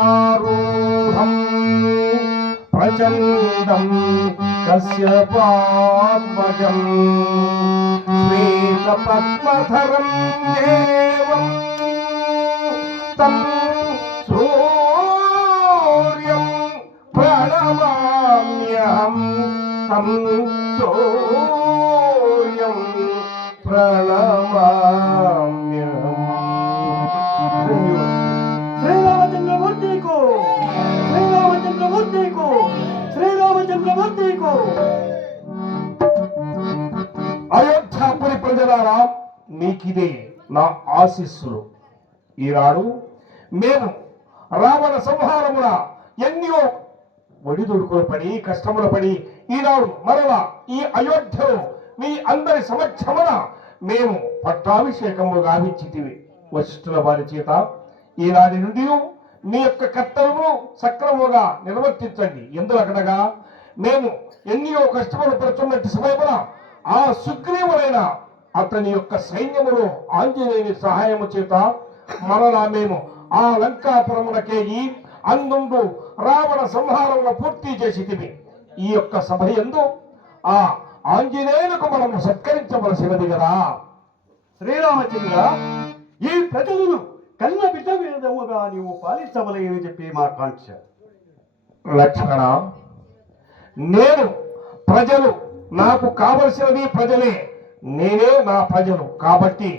సప్తాస్వరథమారూఢం ప్రచండం కశ్యపాత్మజం శ్వేతపద్మధరం దేవం తం సూర్యం ప్రణమామ్యహం తం సూర్యం ప్రణమామ్యహం. శ్రీరామచంద్రమూర్తి को శ్రీరామచంద్రమూర్తి को శ్రీరామచంద్రమూర్తి को. అయోధ్యాపురి ప్రజలారా, మీకిదే నా ఆశీస్సులు. ఈనాడు మేము రావణ సంహారమున ఎన్నో ఒడిదుడుకులు పడి కష్టములు పడి ఈనాడు మరలా ఈ అయోధ్యలో మీ అందరి సమక్షమున మేము పట్టాభిషేకము గావించితివి. వశిష్ఠుల వారి చేత ఈనాటి నుండి మీ యొక్క కర్తవ్యము సక్రమంగా నిర్వర్తించండి. ఎందుకనగా మేము ఎన్నో కష్టములు పడుతున్నట్టు సమయమున ఆ సుగ్రీవుడైన అతని యొక్క సైన్యములో ఆంజనేయుని సహాయము చేత మరలా మేము ఆ లంకాపురమునకేగి అందుండు రావణ సంహారంలో పూర్తి చేసితివి. ఈ యొక్క సభ యందు ఆ ఆంజనేయులకు మనము సత్కరించవలసినది కదా. శ్రీరామచంద్ర, ఈ ప్రజలను కన్న బిడ్డ విధముగా నీవు పాలించవలేని చెప్పి మా కాంక్ష. లక్ష్మణ, నేను ప్రజలు నాకు కావలసినది ప్రజలే, నేనే నా ప్రజలు కాబట్టి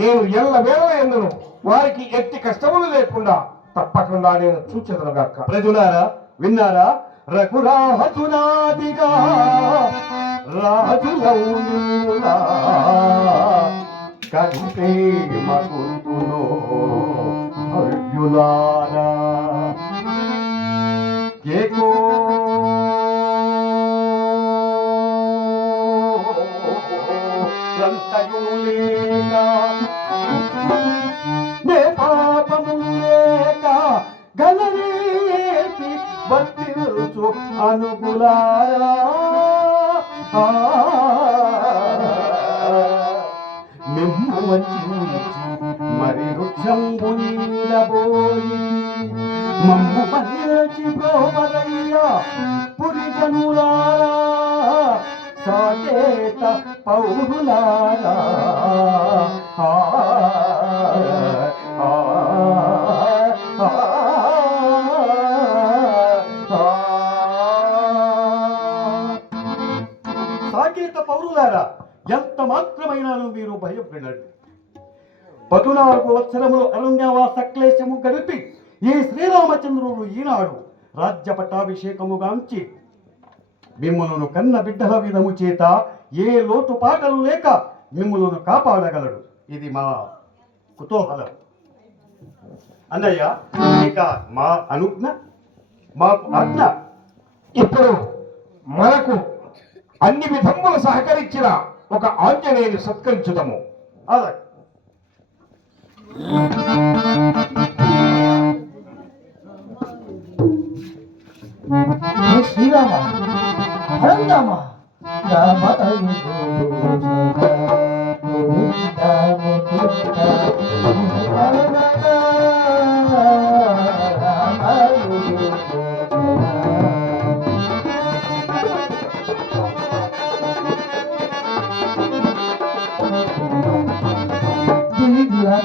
నేను ఎల్లవేళ ఎందును వారికి ఎట్టి కష్టములు లేకుండా తప్పకుండా నేను చూచెదనుగాక. ప్రజలారా విన్నారా? రఘురాహతునాదిగా రాజులౌనులా కంటే మగుతునో భవ్యులారా ఏకో సంతయును లేక నే పాపము లేక గలరేపి వర్తిల్చు అనుగులారా మిమ్ము వంచించి మరి వృక్షంబు నీడబోయి మమ్ము మనిల్చి బ్రోవరయ్యా పురి జనులారా సాకేత పౌరులారా. సాకేత పౌరులారా, ఎంత మాత్రమైనాను మీరు భయపడండి. 14 సంవత్సరములు అరణ్యవాస క్లేశము గడిపి ఈ శ్రీరామచంద్రుడు ఈనాడు రాజ్య పట్టాభిషేకము గాంచి మిమ్ములను కన్న బిడ్డల విధము చేత ఏ లోటు పాటలు లేక మిమ్ములను కాపాడగలడు. ఇది మా కుతూహలం. అన్నయ్య, ఇక మా అనుజ్ఞ, మాకు ఆజ్ఞ. ఇప్పుడు మనకు అన్ని విధములు సహకరించిన ఒక ఆంజనేయుని సత్కరించుదము. అలాగే శ్రీరామ హరంగామ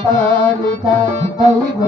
పాలిత దైవ